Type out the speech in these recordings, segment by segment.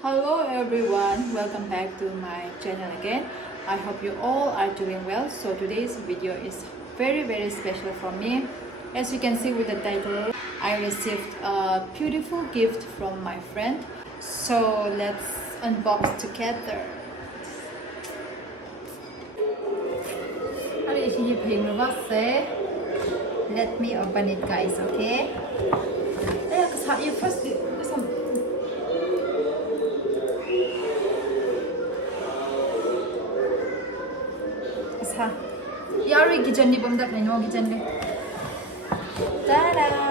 Hello everyone, welcome back to my channel again. I hope you all are doing well. So today's video is very special for me. As you can see with the title, I received a beautiful gift from my friend. So let's unbox together. Let me open it, guys, okay? You first 사. 야리 기전이 범다 그냥 기전래. 따라.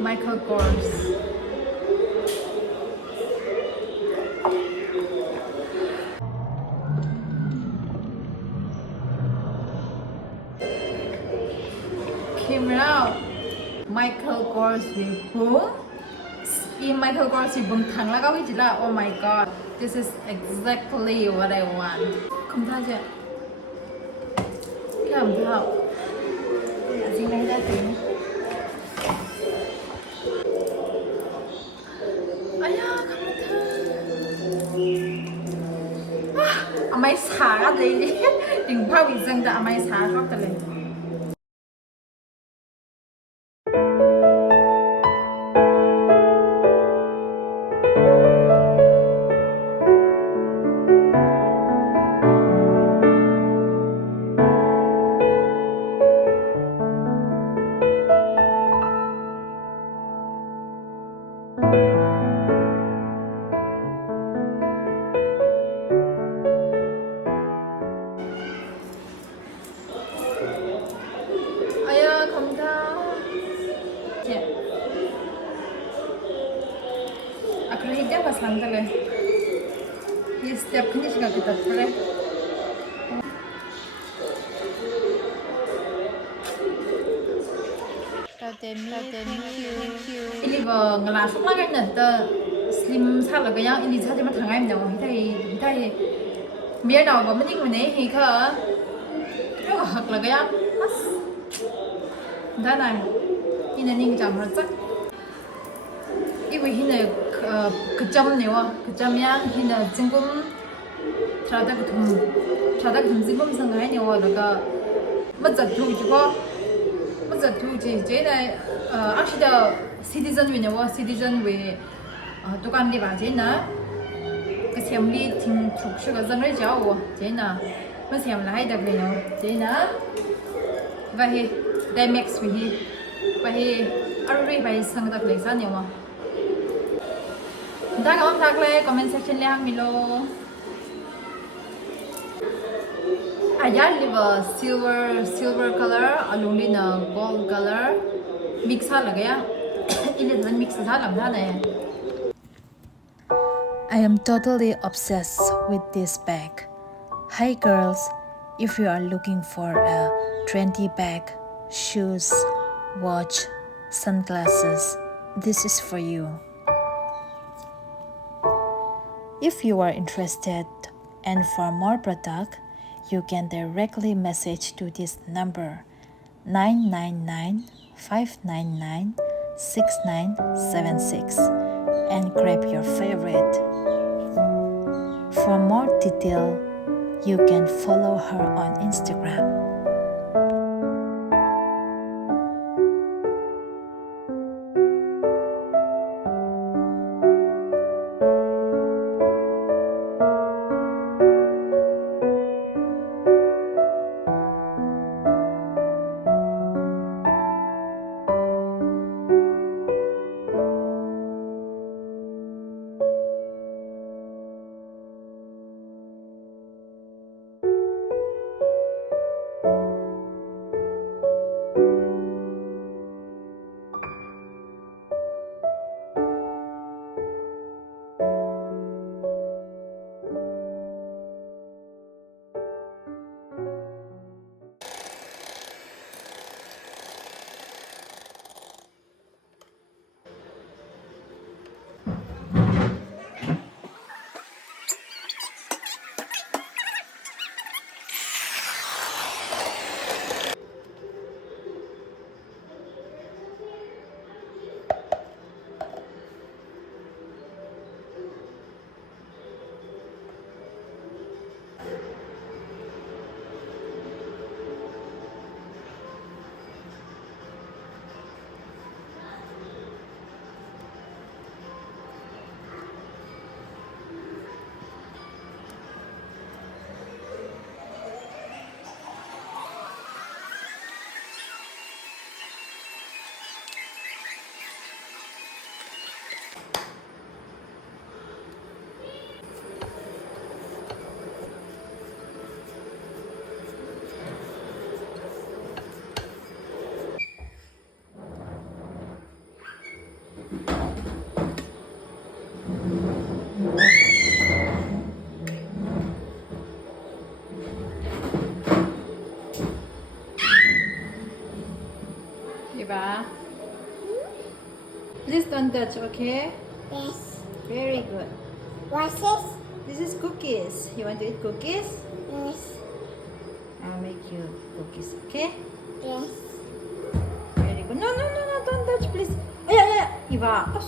Michael Kors. Came out. Michael Kors with boom. In Michael Kors with boom thang lagaw hijila. Oh my god. This is exactly what I want. Không tha chưa? Cái ẩm thạo. Xin lấy ra tính. Amay sarap lady. Yung pawisang da amay sarap talaga. 그래 이제 봐서 안 달래. 이 스텝 피니시가 그다 그래. Ili vợ ngala súc lắc cái nền tơ slim sát là cái nhau ili sát cho nó thằng em đâu thì miếng nào có mấy những này thì khờ rất là thật là cái nhau thế này ini nên chậm rất chắc 이거 히네 그 점네요. 그 점이야 히네 지금 자다 좀 지금 생각해요. 내가 맞아 두지 제네 actually citizen 위네요. citizen 위 दुकान ली बाजेना cái xem đi thình thuộc sự cái dân ấy cháu thế nào mới xem là hay đặc biệt nào thế nào vậy Demex vậy ở đây sang đặc biệt sao nhiều mà ta có thắc lên comment section le hang milo aja liver silver color along đi na gold color mix ha lagaya ile dhan mix ha lam tha này. I am totally obsessed with this bag. Hi girls, if you are looking for a trendy bag, shoes, watch, sunglasses, this is for you. If you are interested and for more product, you can directly message to this number 999 599 6976 and grab your favorite. For more detail, you can follow her on Instagram. Eva. Please don't touch, okay? Yes. Very good. What's this? This is cookies. You want to eat cookies? Yes. I'll make you cookies, okay? Yes. Very good. No, don't touch, please. Oh, yeah. Eva.